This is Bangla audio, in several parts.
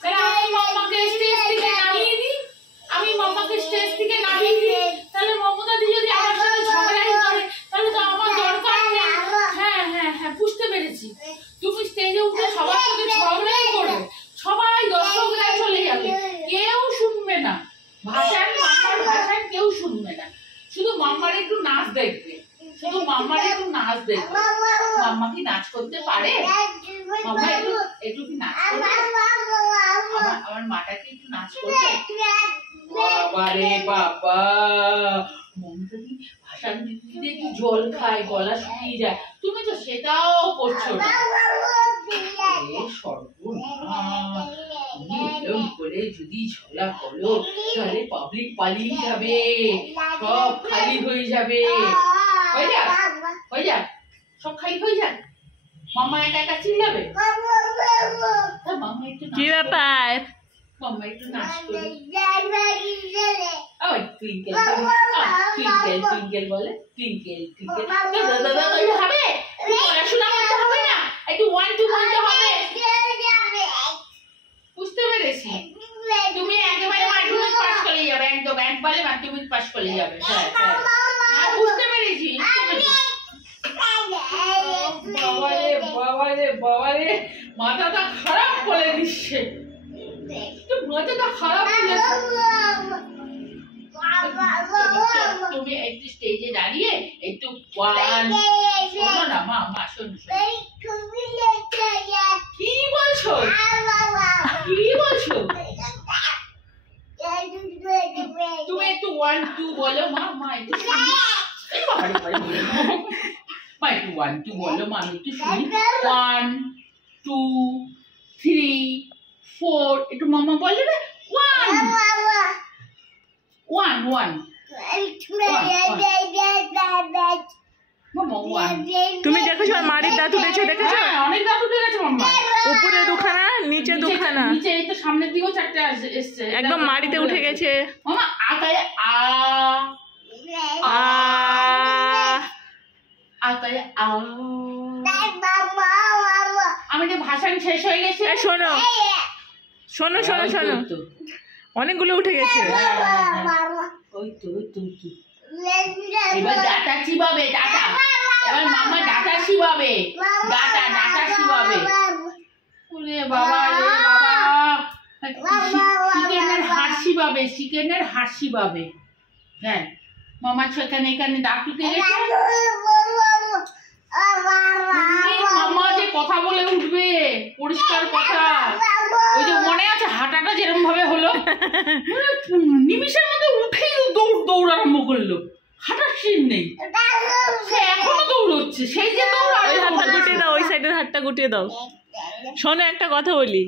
তাহলে আমি মাম্মাকে স্টেজ থেকে নামিয়ে দিই, আমি মাম্মাকে স্টেজ থেকে নামিয়ে দিই, তাহলে মমতা দি যদি আমার সাথে ঝগড়াই করে তাহলে তো আমার দরকার নেই। হ্যাঁ হ্যাঁ হ্যাঁ, বুঝতে পেরেছি। তুমি স্টেজে উঠে সবার সাথে ঝগড়াই করবে, সবাই দর্শকরা চলে যাবে, কেউ শুনবে না ভাষণ, মাম্মার ভাষণ কেউ শুনবে না, শুধু মাম্মার একটু নাচ দেখবে, শুধু মাম্মার একটু নাচ দেখবে। মাম্মা কি নাচ করতে পারে? মাম্মা একটু কি নাচ করবে? আমার মাটা কি একটু নাচ করবে? বাবারে বাবা, মমতা দি ভাষণ দিতে দিতে একটু জল খায়, গলা শুকিয়ে যায়, তুমি তো সেটাও করছো না। সর্বনাশ, তুমি এরকম করে যদি ঝগড়া করো তাহলে পাবলিক পালিয়ে যাবে, সব খালি হয়ে যাবে। হয়ে যাক, হয়ে যাক, সব খালি হয়ে যাক, মাম্মা একা একা চিল্লাবে। মাম্মা একটু কি ব্যাপার? মাম্মা একটু নাচ করে টুইঙ্কেল টুইঙ্কেল টুইঙ্কেল বলে, টুইঙ্কেল টুইঙ্কেল হবে, পড়াশোনা করতে হবে না, একটু 1 2 বলতে হবে। বুঝতে পেরেছি, তুমি একেবারে মাধ্যমিক পাস করে যাবে, একদম একবারে মাধ্যমিক পাস করে যাবে। হ্যাঁ হ্যাঁ, বুঝতে পেরেছি। বাবারে বাবারে বাবারে, মাথাটা খারাপ করে দিচ্ছে, মাথাটা খারাপ করে। তুমি একটু স্টেজে দাঁড়িয়ে একটু শোনো না মা, শোনো, কি বলছো, কি বলছো? তুমি একটু 1 2 বলো মা, একটু শুনি। মা একটু 1 2 বলো মা, একটু শুনি। 1 2 3 4, একটু মামা বলে না, 1 1 তুমি দেখেছো মাড়ির দাঁত উঠেছে? দেখেছো? অনেক দাঁত উঠে গেছে মাম্মা, উপরে দুখানা, নিচে দুখানা, নিচে এই তো সামনের দিকেও 4টে এসছে, একদম মাড়িতে উঠে গেছে। মামা আকারে আকারে আমি যে ভাষণ শেষ হয়ে গেছে। শোনো শোনো শোনো শোনো, অনেকগুলো উঠে গেছে। ওই তো এবার ডাটা চিবাবে, ডাটা, এবার মামা ডাটা চিবাবে, ডাটা চিবাবে। ওরে বাবা রে বাবা, চিকেনের হাড় চিবাবে, চিকেনের হাড় চিবাবে। হ্যাঁ মামা এখানে দাঁত উঠে গেছে। মামা যে কথা বলে উঠবে, পরিষ্কার কথা, ওই যে মনে আছে হাঁটাটা যেরকম ভাবে হলো, নিমিষের মধ্যে উঠেই দৌড় আরম্ভ করলো, হাঁটার সিন নেই, সে এখনো দৌড়চ্ছে, সেই যে ওই হাতটা গুটিয়ে দাও, ওই সাইডের হাতটা গুটিয়ে দাও। শোনো একটা কথা বলি,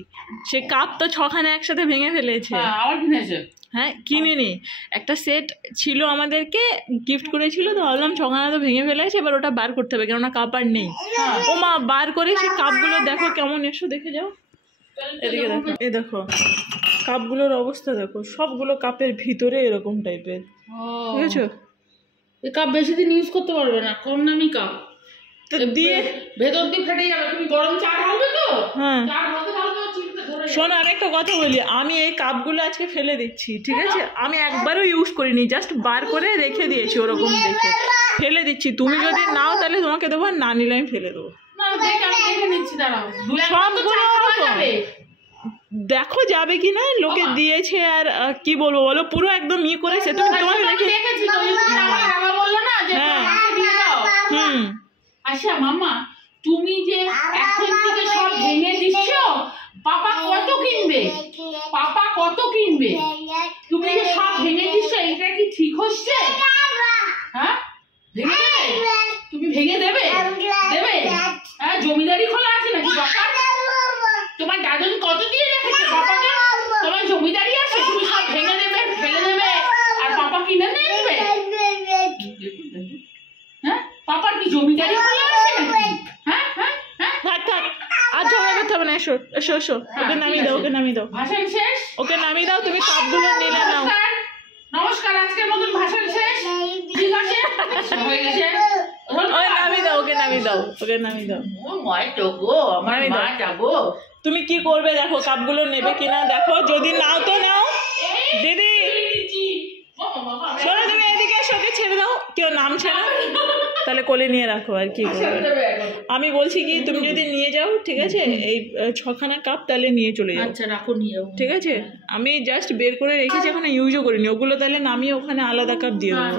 সে কাপ তো 6খানা একসাথে ভেঙে ফেলেছে। আবার কিনেছে? হ্যাঁ কিনিনি, একটা সেট ছিল আমাদেরকে গিফট করেছিল, তো ভাবলাম 6খানা তো ভেঙে ফেলেছে, এবার ওটা বার করতে হবে, কেননা কাপ আর নেই। ও মা বার করে সে কাপগুলো দেখো কেমন, এসো দেখে যাও, এদিকে দেখো, এই দেখো কাপগুলোর অবস্থা দেখো, সবগুলো কাপের ভিতরে এরকম টাইপের, বুঝেছো? এই কাপ বেশি দিন ইউজ করতে পারবে না, কম দামি কাপ, তো দিয়ে ভেতর দিয়ে ফেটে যাবে। তুমি গরম চা ঢালবে তো? হ্যাঁ চা ঢালতে ঢালতে চিপে ধরে। শোনো আরেকটা কথা বলি, আমি এই কাপগুলো আজকে ফেলে দিচ্ছি, ঠিক আছে? আমি একবারও ইউজ করিনি, জাস্ট বার করে রেখে দিয়েছি ওরকম দেখে, ফেলে দিচ্ছি। তুমি যদি নাও তাহলে তোমাকে দেবো, না নিলে আমি ফেলে দেবো। দেখো যাবে কি না, লোকে দিয়েছে আর কি বলবো বলো, পুরো একদম ইয়ে করেছে। তুমি তোমাকে দেখেছি তো, বললো না যে দিয়ে দাও। আচ্ছা মামা, তুমি যে এখন থেকে সব ভেঙে দিচ্ছ, পাপা কত কিনবে? পাপা কত কিনবে? তুমি যে সব ভেঙে দিচ্ছ, এটা কি ঠিক হচ্ছে? হ্যাঁ ভেঙে দেবে? তুমি ভেঙে দেবে? দেবে? হ্যাঁ জমিদারি খোলা আছে নাকি বাবা? তোমার দাদু কত দিয়ে রেখেছে বাবাকে? তোমার জমিদারি আছে, তুমি সব ভেঙে দেবে, ফেলে দেবে, আর পাপা কিনে নেবে? হ্যাঁ পাপার কি জমিদারি খোলা আছে নাকি? হ্যাঁ হ্যাঁ হ্যাঁ, থাক থাক, আর ঝগড়া করতে হবে না, এসো এসো এসো, ওকে নামিয়ে দাও, ওকে নামিয়ে দাও, ভাষণ শেষ, ওকে নামিয়ে দাও, তুমি কাপগুলো নিলে নাও। নমস্কার, আজকের মতন ভাষণ শেষ, ঠিক আছে, হয়ে গেছে। ওকে নামিয়ে দাও, ওকে নামিয়ে দাও, ওকে নামিয়ে দাও। ও মাই তো গো, আমার মা যাবো। তুমি কি করবে দেখো, কাপগুলো নেবে কিনা দেখো, যদি নাও তো নাও। দিদি শোনো, তুমি এদিকে এসো, ওকে ছেড়ে দাও, কেউ নামছে না, তাহলে কোলে নিয়ে রাখো আর কি করবে। আমি বলছি কি, তুমি যদি নিয়ে যাও ঠিক আছে, এই 6খানা কাপ তাহলে নিয়ে চলে যাও। আচ্ছা রাখো, নিয়ে ঠিক আছে, আমি জাস্ট বের করে রেখেছি, এখন ইউজও করিনি, ওগুলো তাহলে নামিয়ে ওখানে আলাদা কাপ দিয়ে দেবো।